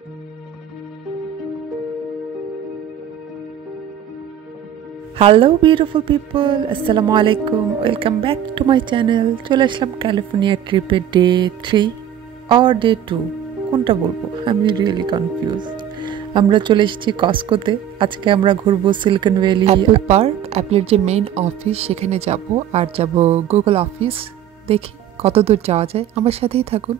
Hello beautiful people, আসসালামু আলাইকুম, welcome back to my channel. চলে আসলাম ক্যালিফোর্নিয়া ট্রিপের ডে 3 অর ডে 2, কোনটা বলবো, আমি রিয়েলি কনফিউজ। আমরা চলে এসেছি কস্কোতে। আজকে আমরা ঘুরবো সিলিকন ভ্যালি, অ্যাপল পার্ক, অ্যাপলের যে মেইন অফিস সেখানে যাব, আর যাব গুগল অফিস। দেখি কত দূর যাওয়া যায়, আমার সাথেই থাকুন।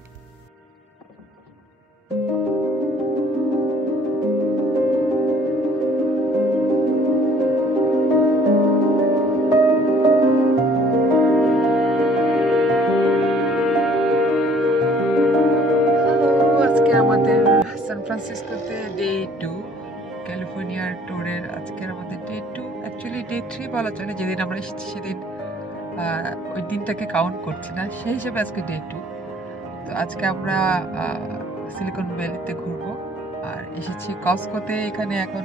আজকে আমাদের সান ফ্রান্সিসকোতে ডে 2, ক্যালিফোর্নিয়ার ট্যুরের আজকের আমাদের ডে 2, অ্যাকচুয়ালি ডে 3 বলা চলে। যেদিন আমরা এসেছি সেদিন ওই দিনটাকে কাউন্ট করছি না, সেই হিসেবে আজকে ডে 2। তো আজকে আমরা সিলিকন ভ্যালিতে ঘুরবো, আর এসেছি কস্কোতে। এখানে এখন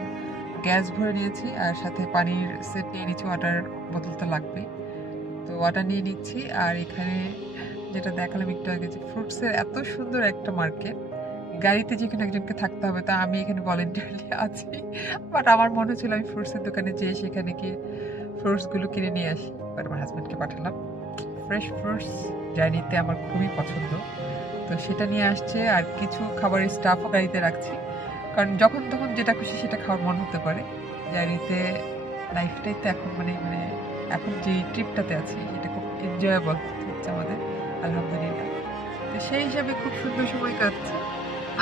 গ্যাস ভরে নিয়েছি, আর সাথে পানির সেট নিয়ে নিচ্ছি, ওয়াটার বোতল তো লাগবেই, তো ওয়াটার নিয়ে নিচ্ছি। আর এখানে যেটা দেখালাম একটু আগে, যে ফ্রুটসের এত সুন্দর একটা মার্কেট। গাড়িতে যেখানে একজনকে থাকতে হবে, তা আমি এখানে ভলেন্টিয়ারলি আছি, বাট আমার মনে হচ্ছিল আমি ফ্রুটসের দোকানে যেয়ে সেখানে গিয়ে ফ্রুটসগুলো কিনে নিয়ে আসি, বাট আমার হাজব্যান্ডকে পাঠালাম। ফ্রেশ ফ্রুটস জার্নিতে আমার খুবই পছন্দ, তো সেটা নিয়ে আসছে। আর কিছু খাবারের স্টাফও গাড়িতে রাখছি, কারণ যখন তখন যেটা খুশি সেটা খাওয়ার মন হতে পারে জার্নিতে। লাইফটাই তো এখন মানে মানে এখন যে ট্রিপটাতে আছি সেটা খুব এনজয়েবল হচ্ছে আমাদের, আলহামদুলিল্লাহ। তো সেই হিসাবে খুব সুন্দর সময় কাটছে।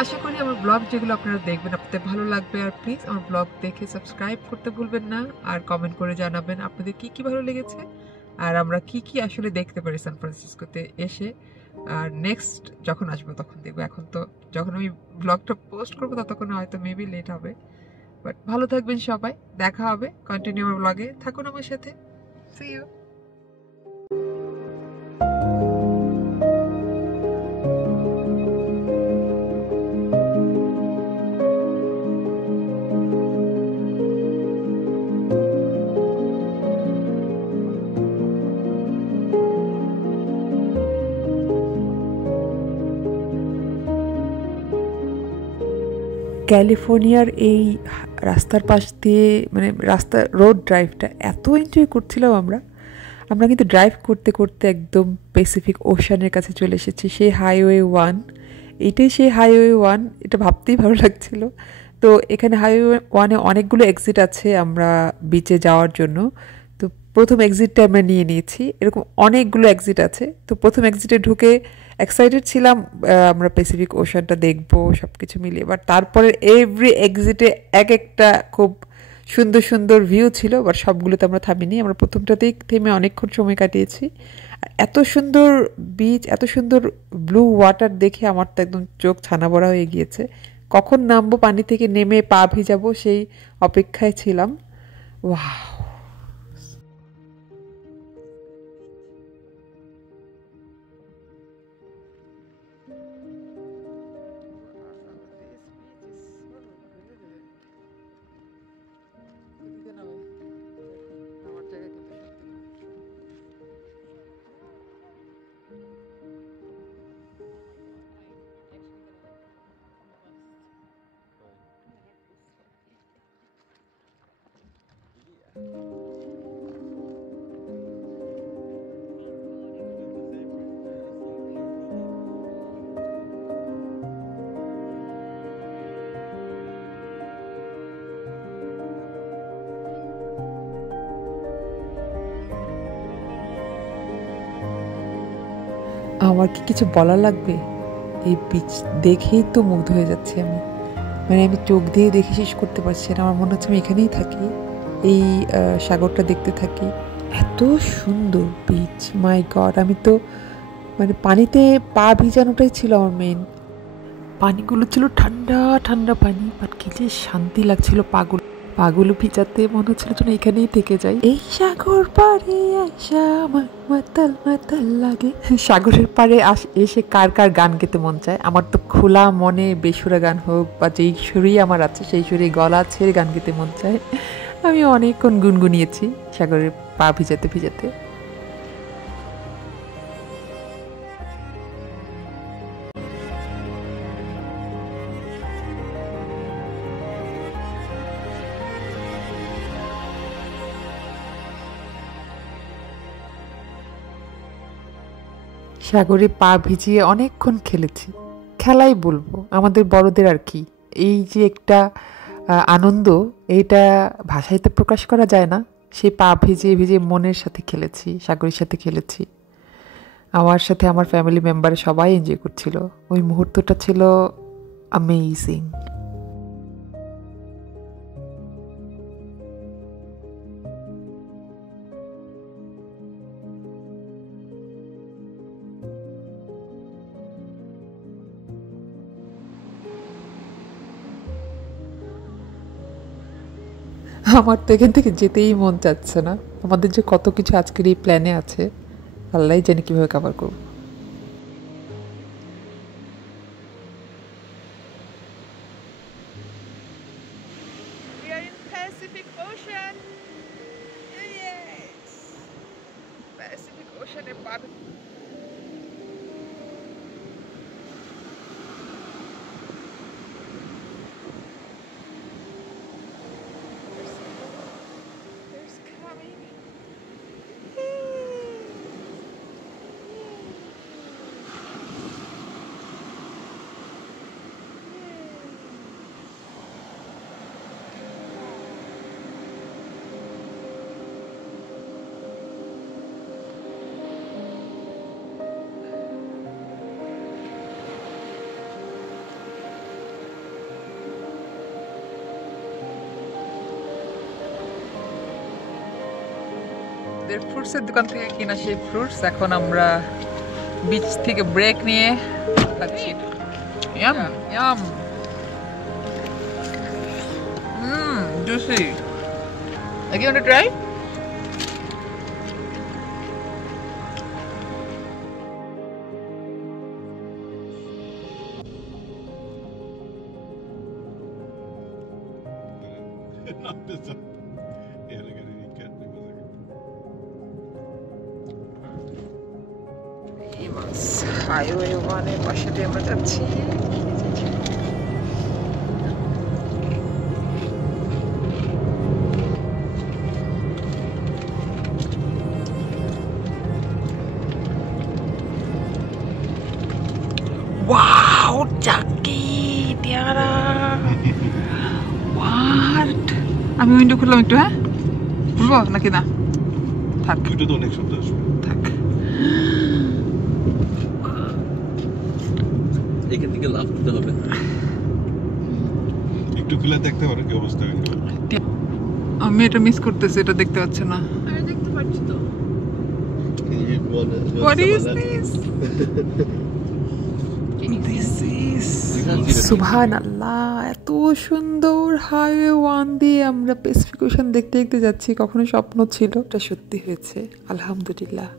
আশা করি আমার ব্লগ যেগুলো আপনারা দেখবেন আপনাদের ভালো লাগবে। আর প্লিজ আমার ব্লগ দেখে সাবস্ক্রাইব করতে ভুলবেন না, আর কমেন্ট করে জানাবেন আপনাদের কি কি ভালো লেগেছে, আর আমরা কি কি আসলে দেখতে পারি সান ফ্রান্সিসকোতে এসে। আর নেক্সট যখন আসবো তখন দেখবো। এখন তো যখন আমি ব্লগটা পোস্ট করবো ততক্ষণ হয়তো মেবি লেট হবে, বাট ভালো থাকবেন সবাই, দেখা হবে কন্টিনিউ আমার ব্লগে, থাকুন আমার সাথে। See you. ক্যালিফোর্নিয়ার এই রাস্তার পাশ দিয়ে, মানে রাস্তা রোড ড্রাইভটা এত এনজয় করছিলাম আমরা। আমরা কিন্তু ড্রাইভ করতে করতে একদম প্যাসিফিক ওশানের কাছে চলে এসেছি, সেই হাইওয়ে 1। এটাই সেই হাইওয়ে 1, এটা ভাবতেই ভালো লাগছিল। তো এখানে হাইওয়ে 1-এ অনেকগুলো এক্সিট আছে আমরা বিচে যাওয়ার জন্য। তো প্রথম এক্সিটটা আমরা নিয়ে নিয়েছি, এরকম অনেকগুলো এক্সিট আছে। তো প্রথম এক্সিটে ঢুকে এক্সাইটেড ছিলাম আমরা প্যাসিফিক ওশানটা দেখবো সব কিছু মিলিয়ে, বাট তারপরে এভরি এক্সিটে এক একটা খুব সুন্দর সুন্দর ভিউ ছিল, বাট সবগুলোতে আমরা থামিনি। আমরা প্রথমটাতেই থেমে অনেকক্ষণ সময় কাটিয়েছি। আর এত সুন্দর বিচ, এত সুন্দর ব্লু ওয়াটার দেখে আমার তো একদম চোখ ছানা বড়া হয়ে গিয়েছে। কখন নামবো পানি থেকে, নেমে পা ভিজাবো সেই অপেক্ষায় ছিলাম। ওয়াও! আমার কি কিছু বলা লাগবে? এই বিচ দেখেই তো মুগ্ধ হয়ে যাচ্ছি আমি, মানে আমি চোখ দিয়ে দেখে শেষ করতে পারছি না। আমার মনে হচ্ছে আমি এখানেই থাকি, এই সাগরটা দেখতে থাকি। এত সুন্দর বিচ, মাই গড! আমি তো মানে পানিতে পা ভিজানোটাই ছিল আমার মেন। পানিগুলো ছিল ঠান্ডা ঠান্ডা পানি, বাট কি যে শান্তি লাগছিল পাগুলো ভিজাতে, মনে হচ্ছিল যেন এখানেই থেকে যাই। এই সাগর পাড়ে আসা আমার মাতাল মাতাল লাগে। সাগরের পাড়ে এসে কার কার গান গেতে মন চায়? আমার তো খোলা মনে বেসুরা গান হোক বা যেই সুরেই আমার আছে সেই সুরে গলা ছেড়ে গান গেতে মন চায়। আমি অনেকক্ষণ গুনগুনিয়েছি সাগরের পা ভিজাতে ভিজাতে। সাগরে পা ভিজিয়ে অনেকক্ষণ খেলেছি। খেলাই বলবো, আমাদের বড়দের আর কি। এই যে একটা আনন্দ, এইটা ভাষাইতে প্রকাশ করা যায় না। সেই পা ভিজিয়ে ভিজিয়ে মনের সাথে খেলেছি, সাগরের সাথে খেলেছি। আমার সাথে আমার ফ্যামিলি মেম্বার সবাই এনজয় করছিল। ওই মুহূর্তটা ছিল অ্যামেজিং। আমার তো এখান থেকে যেতেই মন চাচ্ছে না। আমাদের যে কত কিছু আজকের এই প্ল্যানে আছে, আল্লাহ জানি কিভাবে কভার করব। We are in Pacific Ocean. Yes. Pacific Ocean এ পাবে। ফ্রুটসের দোকান থেকে কিনা সেই ফ্রুটস এখন আমরা বিচ থেকে ব্রেক নিয়ে খাচ্ছি। Yam yam, juicy. Again, want to try? Highway 1 এর পাশে দিয়ে আমরা যাচ্ছি। ওয়াও, চাকি টিয়ারা। হোয়াট? আমি উইন্ডো খুললাম একটু। হ্যাঁ, খুলবো নাকি না? থাক, উইন্ডো তো অনেক শব্দ আসবে। থাক। এখান থেকে লাফ দিতে হবে। একটু খুলে দেখতে পারো কি অবস্থা। আমি এটা মিস করতেছি, এটা দেখতে পাচ্ছি না। আমি দেখতে পাচ্ছি তো। What is this? This is সুবহানাল্লাহ। এত সুন্দর হাইওয়ে 1 দিয়ে আমরা প্যাসিফিক ওশান দেখতে দেখতে যাচ্ছি। কখনো স্বপ্ন ছিল, এটা সত্যি হয়েছে, আলহামদুলিল্লাহ।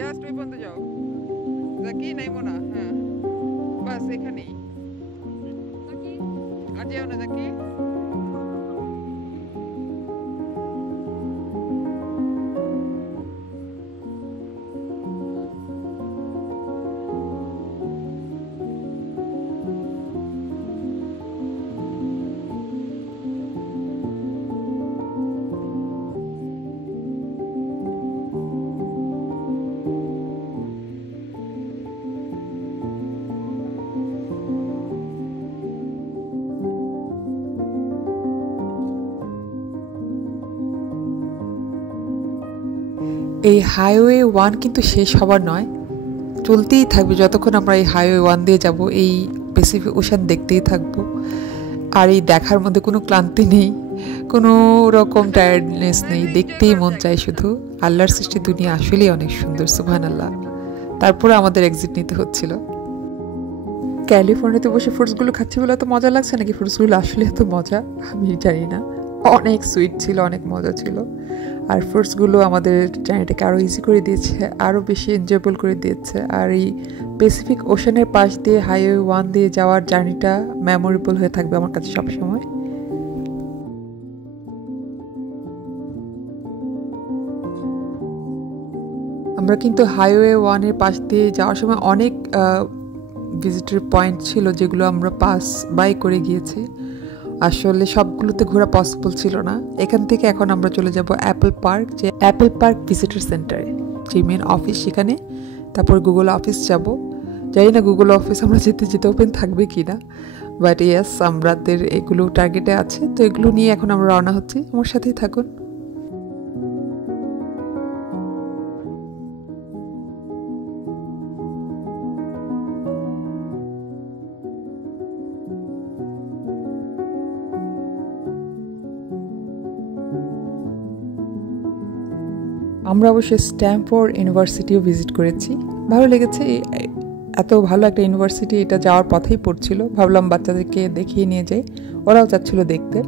জাস্ট ওই পর্যন্ত যাও, জাকি নাইমো না। হ্যাঁ, বাস এখানেই। আর যেও না জাকি। এই হাইওয়ে 1 কিন্তু শেষ হবার নয়, চলতেই থাকবে যতক্ষণ আমরা এই হাইওয়ে 1 দিয়ে যাব। এই প্যাসিফিক ওশান দেখতেই থাকবো। আর এই দেখার মধ্যে কোনো ক্লান্তি নেই, কোনো রকম টায়ার্ডনেস নেই, দেখতেই মন চায় শুধু। আল্লাহর সৃষ্টি দুনিয়া আসলেই অনেক সুন্দর, সুবহানাল্লাহ। তারপরে আমাদের এক্সিট নিতে হচ্ছিল। ক্যালিফোর্নিয়াতে বসে ফ্রুটসগুলো খাচ্ছি বলে এত মজা লাগছে নাকি ফ্রুটসগুলো আসলে এত মজা আমি জানি না। অনেক সুইট ছিল, অনেক মজা ছিল। আর ফ্রুটসগুলো আমাদের জার্নিটাকে আরও ইজি করে দিয়েছে, আরও বেশি এনজয়েবল করে দিয়েছে। আর এই প্যাসিফিক ওশানের পাশ দিয়ে হাইওয়ে 1 দিয়ে যাওয়ার জার্নিটা মেমোরেবল হয়ে থাকবে আমার কাছে সবসময়। আমরা কিন্তু হাইওয়ে 1-এর পাশ দিয়ে যাওয়ার সময় অনেক ভিজিটর পয়েন্ট ছিল যেগুলো আমরা পাস বাই করে গিয়েছি। আসলে সবগুলোতে ঘোরা পসিবল ছিল না। এখান থেকে এখন আমরা চলে যাব অ্যাপল পার্ক, যে অ্যাপল পার্ক ভিজিটর সেন্টারে, যে মেন অফিস সেখানে। তারপর গুগল অফিস যাব। জানি না গুগল অফিস আমরা যেতে যেতে ওপেন থাকবে কি না, বাট ইয়েস আমাদের এগুলো টার্গেটে আছে। তো এগুলো নিয়ে এখন আমরা রওনা হচ্ছি, আমার সাথেই থাকুন। আমরা অবশ্যই স্ট্যানফোর্ড ইউনিভার্সিটিও ভিজিট করেছি, ভালো লেগেছে। এত ভালো একটা ইউনিভার্সিটি, এটা যাওয়ার পথেই পড়ছিল, ভাবলাম বাচ্চাদেরকে দেখিয়ে নিয়ে যাই, ওরাও চাচ্ছিল দেখতে।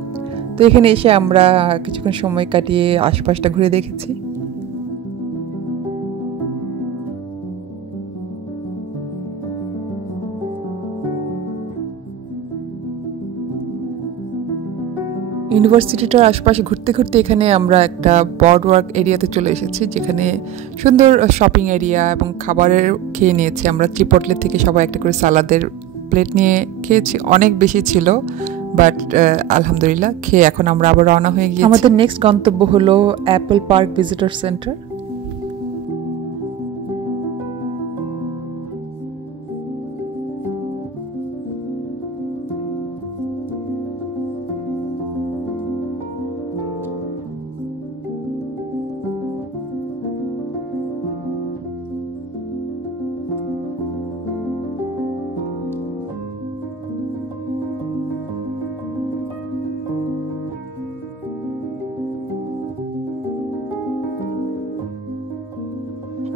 তো এখানে এসে আমরা কিছুক্ষণ সময় কাটিয়ে আশপাশটা ঘুরে দেখেছি। ইউনিভার্সিটিটার আশপাশে ঘুরতে ঘুরতে এখানে আমরা একটা বর্ড ওয়ার্ক এরিয়াতে চলে এসেছি, যেখানে সুন্দর শপিং এরিয়া এবং খাবারের খেয়ে নিয়েছি আমরা। চিপটলে থেকে সবাই একটা করে সালাদের প্লেট নিয়ে খেয়েছি, অনেক বেশি ছিল, বাট আলহামদুলিল্লাহ খেয়ে এখন আমরা আবার রওনা হয়ে গিয়েছি। আমাদের নেক্সট গন্তব্য হলো অ্যাপল পার্ক ভিজিটর সেন্টার।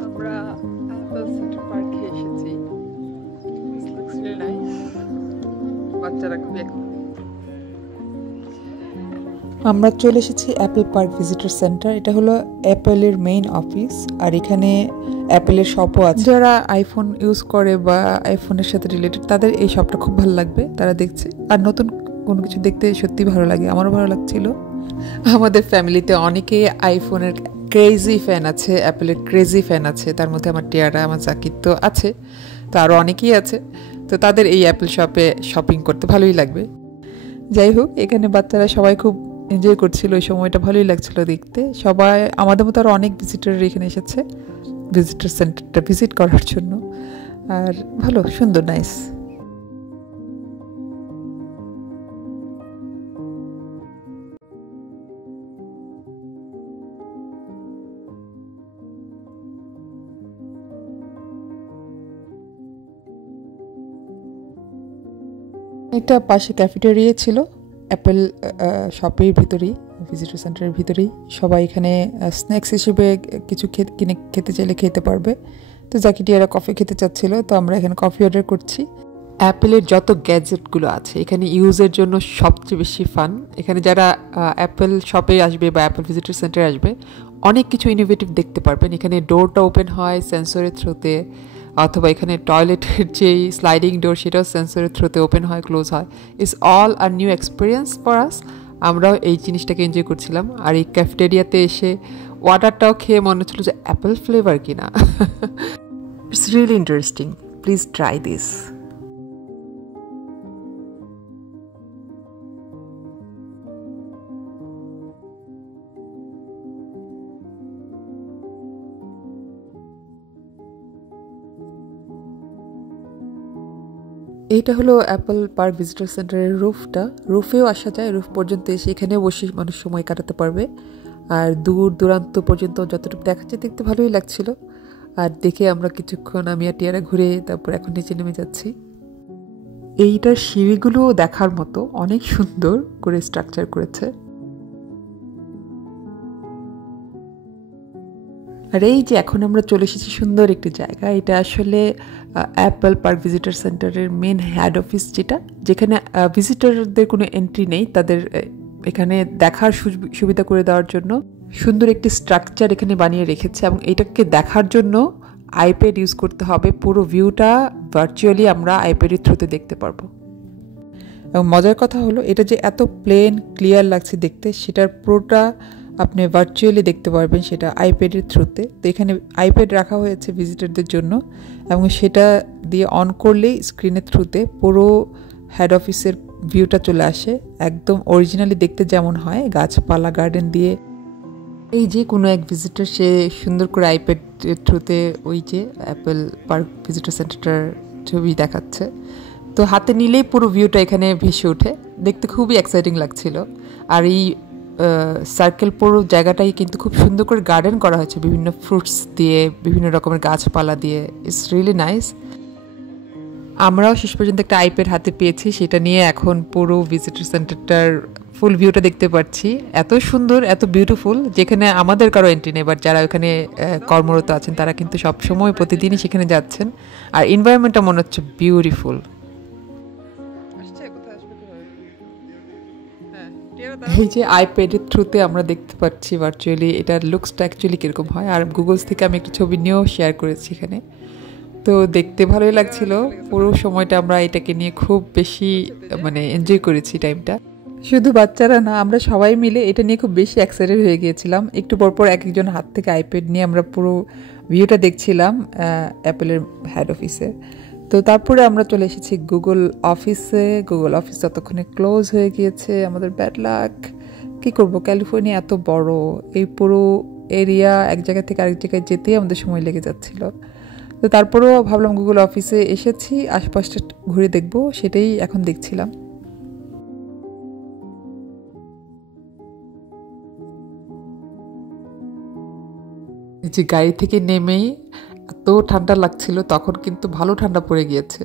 আমরা অ্যাপল সিটি পার্কে এসেছি। This looks really nice. বাচ্চারা খুবই আমরা চলে এসেছি অ্যাপল পার্ক ভিজিটর সেন্টার। এটা হলো অ্যাপলের মেইন অফিস, আর এখানে অ্যাপলের শপও আছে। যারা আইফোন ইউজ করে বা আইফোনের সাথে রিলেটেড, তাদের এই শপটা খুব ভালো লাগবে, তারা দেখছে। আর নতুন কোনো কিছু দেখতে সত্যি ভালো লাগে, আমারও ভালো লাগছিল। আমাদের ফ্যামিলিতে অনেকেই আইফোনের ক্রেজি ফ্যান আছে, অ্যাপেলের ক্রেজি ফ্যান আছে। তার মধ্যে আমার টিয়ারা, আমার জাকির তো আছে, তো আরও অনেকেই আছে। তো তাদের এই অ্যাপেল শপে শপিং করতে ভালোই লাগবে। যাই হোক, এখানে বাচ্চারা সবাই খুব এনজয় করছিল, ওই সময়টা ভালোই লাগছিল দেখতে। সবাই আমাদের মতো আরও অনেক ভিজিটর এখানে এসেছে ভিজিটর সেন্টারটা ভিজিট করার জন্য। আর ভালো, সুন্দর, নাইস। এটা পাশে ক্যাফেটেরিয়া ছিল অ্যাপেল শপের ভিতরেই, ভিজিটর সেন্টারের ভিতরেই। সবাই এখানে স্ন্যাক্স হিসেবে কিছু কিনে খেতে চাইলে খেতে পারবে। তো জাকিটিয়ারা কফি খেতে চাচ্ছিল, তো আমরা এখানে কফি অর্ডার করছি। অ্যাপেলের যত গ্যাজেটগুলো আছে এখানে ইউজের জন্য সবচেয়ে বেশি ফান। এখানে যারা অ্যাপেল শপে আসবে বা অ্যাপেল ভিজিটর সেন্টারে আসবে, অনেক কিছু ইনোভেটিভ দেখতে পারবেন। এখানে ডোরটা ওপেন হয় সেন্সরের থ্রুতে, অথবা এখানে টয়লেটের যেই স্লাইডিং ডোর সেটাও সেন্সরের থ্রুতে ওপেন হয়, ক্লোজ হয়। It's all are new experience for us. আমরাও এই জিনিসটাকে এনজয় করছিলাম। আর এই ক্যাফেটেরিয়াতে এসে ওয়াটারটাও খেয়ে মনে হচ্ছিল যে অ্যাপেল ফ্লেভার কিনা। It's really interesting, please try this. এইটা হলো অ্যাপল পার্ক ভিজিটর সেন্টারের রুফটা। রুফেও আসা যায়, রুফ পর্যন্ত এসে এখানে বসে মানুষ সময় কাটাতে পারবে। আর দূর দূরান্ত পর্যন্ত যতটুকু দেখাচ্ছে দেখতে ভালোই লাগছিল। আর দেখে আমরা কিছুক্ষণ আমি আর টিয়ারা ঘুরে তারপর এখন নিচে নেমে যাচ্ছি। এইটার সিঁড়িগুলো দেখার মতো, অনেক সুন্দর করে স্ট্রাকচার করেছে। আর এই যে এখন আমরা চলে এসেছি সুন্দর একটি জায়গা, এটা আসলে অ্যাপল পার্ক ভিজিটর সেন্টারের মেন হেড অফিস, যেখানে ভিজিটরদের কোনো এন্ট্রি নেই, তাদের এখানে দেখার সুবিধা করে দেওয়ার জন্য সুন্দর একটি স্ট্রাকচার এখানে বানিয়ে রেখেছে, এবং এটাকে দেখার জন্য আইপ্যাড ইউজ করতে হবে। পুরো ভিউটা ভার্চুয়ালি আমরা আইপ্যাডের থ্রুতে দেখতে পারবো। এবং মজার কথা হলো, এটা যে এত প্লেন ক্লিয়ার লাগছে দেখতে, সেটার পুরোটা আপনি ভার্চুয়ালি দেখতে পারবেন সেটা আইপ্যাডের থ্রুতে। তো এখানে আইপ্যাড রাখা হয়েছে ভিজিটরদের জন্য, এবং সেটা দিয়ে অন করলেই স্ক্রিনের থ্রুতে পুরো হেড অফিসের ভিউটা চলে আসে, একদম অরিজিনালি দেখতে যেমন হয়, গাছপালা গার্ডেন দিয়ে। এই যে কোনো এক ভিজিটর সে সুন্দর করে আইপ্যাডের থ্রুতে ওই যে অ্যাপল পার্ক ভিজিটর সেন্টারটার ছবি দেখাচ্ছে। তো হাতে নিলেই পুরো ভিউটা এখানে ভেসে ওঠে, দেখতে খুবই এক্সাইটিং লাগছিল। আর এই সার্কেল পুরো জায়গাটাই কিন্তু খুব সুন্দর করে গার্ডেন করা হয়েছে বিভিন্ন ফ্রুটস দিয়ে, বিভিন্ন রকমের গাছপালা দিয়ে। It's really nice. আমরাও শেষ পর্যন্ত একটা আইপ্যাড হাতে পেয়েছি, সেটা নিয়ে এখন পুরো ভিজিটর সেন্টারটার ফুল ভিউটা দেখতে পাচ্ছি। এত সুন্দর, এত বিউটিফুল, যেখানে আমাদের কারো এন্ট্রি নেই, বাট যারা ওখানে কর্মরত আছেন তারা কিন্তু সবসময় প্রতিদিনই সেখানে যাচ্ছেন। আর এনভায়রনমেন্টটা মনে হচ্ছে বিউটিফুল। এই যে আইপ্যাডের থ্রুতে আমরা দেখতে পাচ্ছি ভার্চুয়ালি এটার লুকসটা অ্যাকচুয়ালি কীরকম হয়। আর গুগলস থেকে আমি একটা ছবি নিয়েও শেয়ার করেছি এখানে, তো দেখতে ভালোই লাগছিল। পুরো সময়টা আমরা এটাকে নিয়ে খুব বেশি এনজয় করেছি টাইমটা। শুধু বাচ্চারা না, আমরা সবাই মিলে এটা নিয়ে খুব বেশি এক্সাইটেড হয়ে গিয়েছিলাম। একটু পরপর এক একজন হাত থেকে আইপ্যাড নিয়ে আমরা পুরো ভিউটা দেখছিলাম অ্যাপেলের হেড অফিসে। তো তারপরে আমরা চলে এসেছি গুগল অফিসে। গুগল অফিস ততক্ষণে ক্লোজ হয়ে গিয়েছে। আমাদের ব্যাড লাক, কী করবো, ক্যালিফোর্নিয়া এত বড়, এই পুরো এরিয়া এক জায়গা থেকে আরেক জায়গায় যেতেই আমাদের সময় লেগে যাচ্ছিল। তো তারপরেও ভাবলাম গুগল অফিসে এসেছি, আশপাশটা ঘুরে দেখবো, সেটাই এখন দেখছিলাম। যে গাড়ি থেকে নেমেই এত ঠান্ডা লাগছিল, তখন কিন্তু ভালো ঠান্ডা পড়ে গিয়েছে।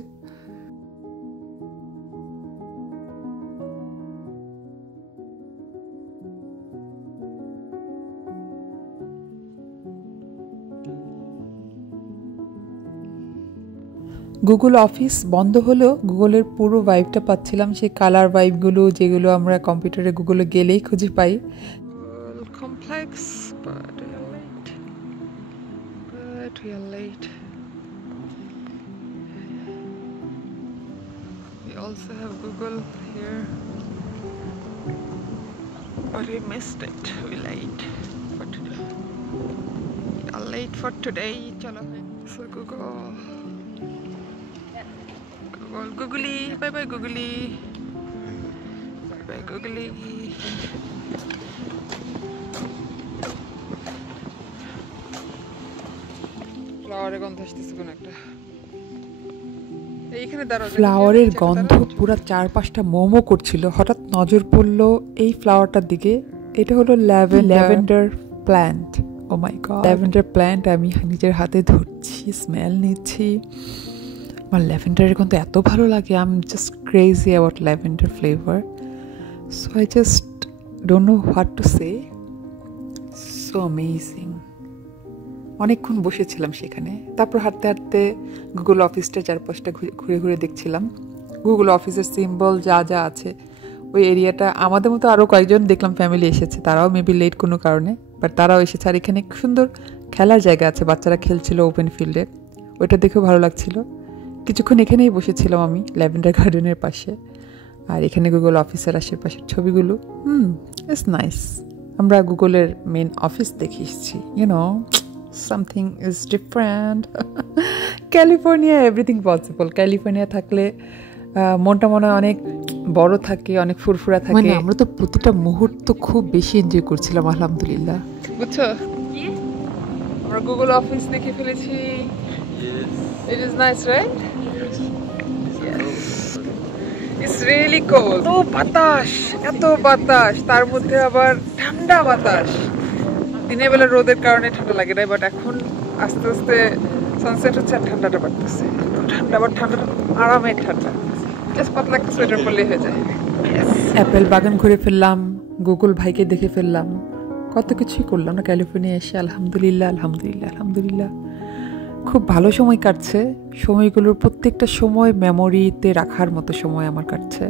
গুগল অফিস বন্ধ হলেও গুগলের পুরো ভাইবটা পাচ্ছিলাম, সেই কালার ভাইবগুলো যেগুলো আমরা কম্পিউটারে গুগলে গেলেই খুঁজে পাই। Complex we are late. We also have Google here, but we missed it. We late for today. We are late for today. Chalo. So Google, Googly. Bye bye Googly. Bye bye Googly. ফ্লাওয়ারের গন্ধ পুরো চারপাশটা মোমো করছিল। হঠাৎ নজর পড়লো এই ফ্লাওয়ারটার দিকে। এটা হলো ল্যাভেন্ডার প্ল্যান্ট। ও মাই গড, ল্যাভেন্ডার প্ল্যান্ট আমি নিজের হাতে ধরছি, স্মেল নিচ্ছি। আমার ল্যাভেন্ডারের গন্ধ এত ভালো লাগে। I am just crazy about lavender flavour. So I just don't know what to say. So amazing. অনেকক্ষণ বসেছিলাম সেখানে। তারপর হাঁটতে হাঁটতে গুগল অফিসটা চারপাশটা ঘুরে ঘুরে দেখছিলাম। গুগল অফিসের সিম্বল যা যা আছে ওই এরিয়াটা। আমাদের মতো আরও কয়েকজন দেখলাম ফ্যামিলি এসেছে, তারাও মেবি লেট কোনো কারণে, বাট তারাও এসেছে। আর এখানে সুন্দর খেলার জায়গা আছে, বাচ্চারা খেলছিল ওপেন ফিল্ডে, ওইটা দেখেও ভালো লাগছিল। কিছুক্ষণ এখানেই বসেছিলাম আমি ল্যাভেন্ডার গার্ডেনের পাশে। আর এখানে গুগল অফিসের আশেপাশের ছবিগুলো ইটস নাইস। আমরা গুগলের মেন অফিস দেখে এসেছি। You know, something is different. California everything possible. California থাকলে মনটা মনে হয় অনেক বড় থাকে, অনেক ফুরফুরা থাকে। আমরা তো প্রতিটা মুহূর্ত খুব বেশি এনজয় করছিলাম, আলহামদুলিল্লাহ। বুঝছো, আমরা গুগল অফিস দেখে ফেলেছি। It is nice, right? Yes. It's really cold. এত বাতাস, তার মধ্যে আবার ঠান্ডা বাতাস। দিনের বেলা রোদের কারণে ঠান্ডা লাগে না, বাট এখন আস্তে আস্তে সানসেট হচ্ছে আর ঠান্ডাটা বাড়তেছে। ঠান্ডা, আবার ঠান্ডাটা আরামের ঠান্ডা। জাস্ট পাতলা একটা সোয়েটার পরলেই হয়ে যায়। অ্যাপেল বাগান ঘুরে ফেললাম, গুগল ভাইকে দেখে ফেললাম, কত কিছুই করলাম না ক্যালিফোর্নিয়া এসে। আলহামদুলিল্লাহ আলহামদুলিল্লাহ আলহামদুলিল্লাহ, খুব ভালো সময় কাটছে। সময়গুলোর প্রত্যেকটা সময় মেমোরিতে রাখার মতো সময় আমার কাটছে,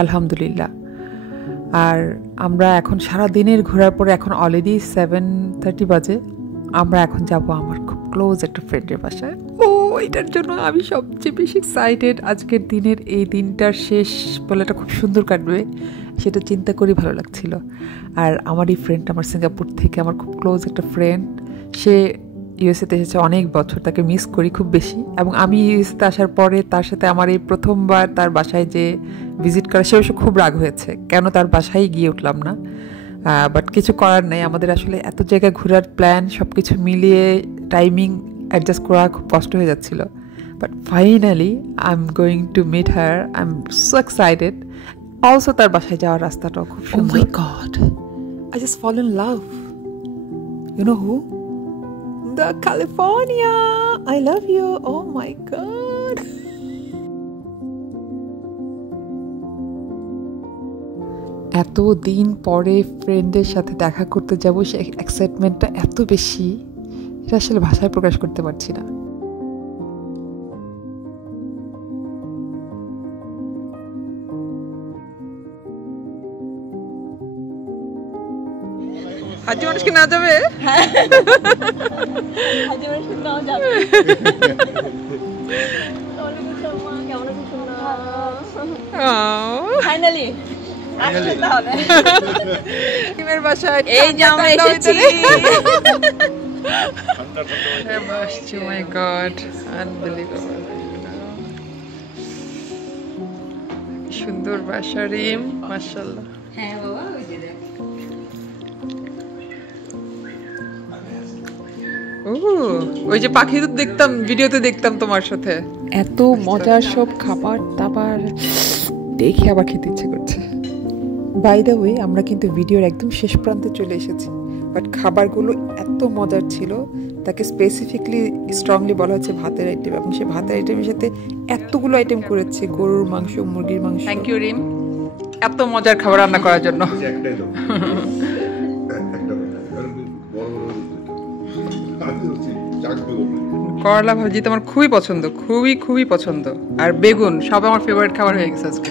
আলহামদুলিল্লাহ। আর আমরা এখন সারা দিনের ঘোরার পরে এখন অলরেডি 7:30 বাজে। আমরা এখন যাব আমার খুব ক্লোজ একটা ফ্রেন্ডের বাসায়। ও এটার জন্য আমি সবচেয়ে বেশি এক্সাইটেড। আজকের দিনের এই দিনটার শেষ বেলাটা খুব সুন্দর কাটবে সেটা চিন্তা করেই ভালো লাগছিল। আর আমার এই ফ্রেন্ড আমার সিঙ্গাপুর থেকে, আমার খুব ক্লোজ একটা ফ্রেন্ড, সে ইউএসএতে এসেছে অনেক বছর, তাকে মিস করি খুব বেশি। এবং আমি ইউএসএতে আসার পরে তার সাথে আমার এই প্রথমবার তার বাসায় যে ভিজিট করা, সে অবশ্য খুব রাগ হয়েছে কেন তার বাসায় গিয়ে উঠলাম না। বাট কিছু করার নেই, আমাদের আসলে এত জায়গায় ঘোরার প্ল্যান সব কিছু মিলিয়ে টাইমিং অ্যাডজাস্ট করা খুব কষ্ট হয়ে যাচ্ছিল। But finally I am going to meet her, I am so excited. Also তার বাসায় যাওয়ার রাস্তাটাও খুব সুন্দর। Oh my God, I just fall in love. You know who? The California. I love you. Oh my God. এত দিন পরে ফ্রেন্ডের সাথে দেখা করতে যাব, সে এক্সাইটমেন্টটা এত বেশি, এটা আসলে ভাষায় প্রকাশ করতে পারছি না। হাজি মানুষ কি না যাবে? হাজি মানুষ কি না যাবে? ফাইনালি আসতে হবে টিমের বাসায়। এই যে আমরা এসেছি। Oh my God, unbelievable. সুন্দর বাসা রিম, মাশাআল্লাহ। হ্যাঁ বাবা, ওই যে দেখ। ওই যে পাখি তো দেখতাম, ভিডিওতে দেখতাম তোমার সাথে। এত মজার সব খাবার দাবার দেখে আবার খেতে ইচ্ছে করছে। বাই দ্য ওয়ে, আমরা কিন্তু ভিডিওর একদম শেষ প্রান্তে চলে এসেছি, বাট খাবারগুলো এত মজার ছিল, তাকে স্পেসিফিকলি স্ট্রংলি বলা হচ্ছে ভাতের আইটেম, এবং সে ভাতের আইটেমের সাথে এতগুলো আইটেম করেছে, গরুর মাংস, মুরগির মাংস। থ্যাংক ইউ রিম, এত মজার খাবার রান্না করার জন্য। করলা ভাজি তো আমার খুবই পছন্দ, খুবই খুবই পছন্দ। আর বেগুন সব আমার ফেভারিট খাবার হয়ে গেছে আজকে।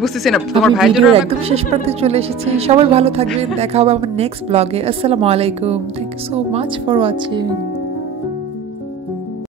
বুঝতেছি না, তোমার ভাইয়ের জন্য একদম শেষ প্রান্তে চলে এসেছি। সবাই ভালো থাকবেন, দেখা হবে আমার নেক্সট ব্লগে। আসসালামু আলাইকুম, thank you so much for watching.